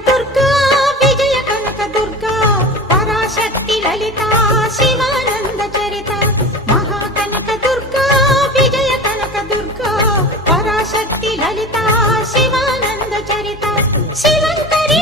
Durga Vijaya Kanaka Durga Parashakti Lalitha Sivananda Charitha మహాకనక Durga Vijaya Kanaka Durga Parashakti Lalitha Sivananda Charitha శివంకరీ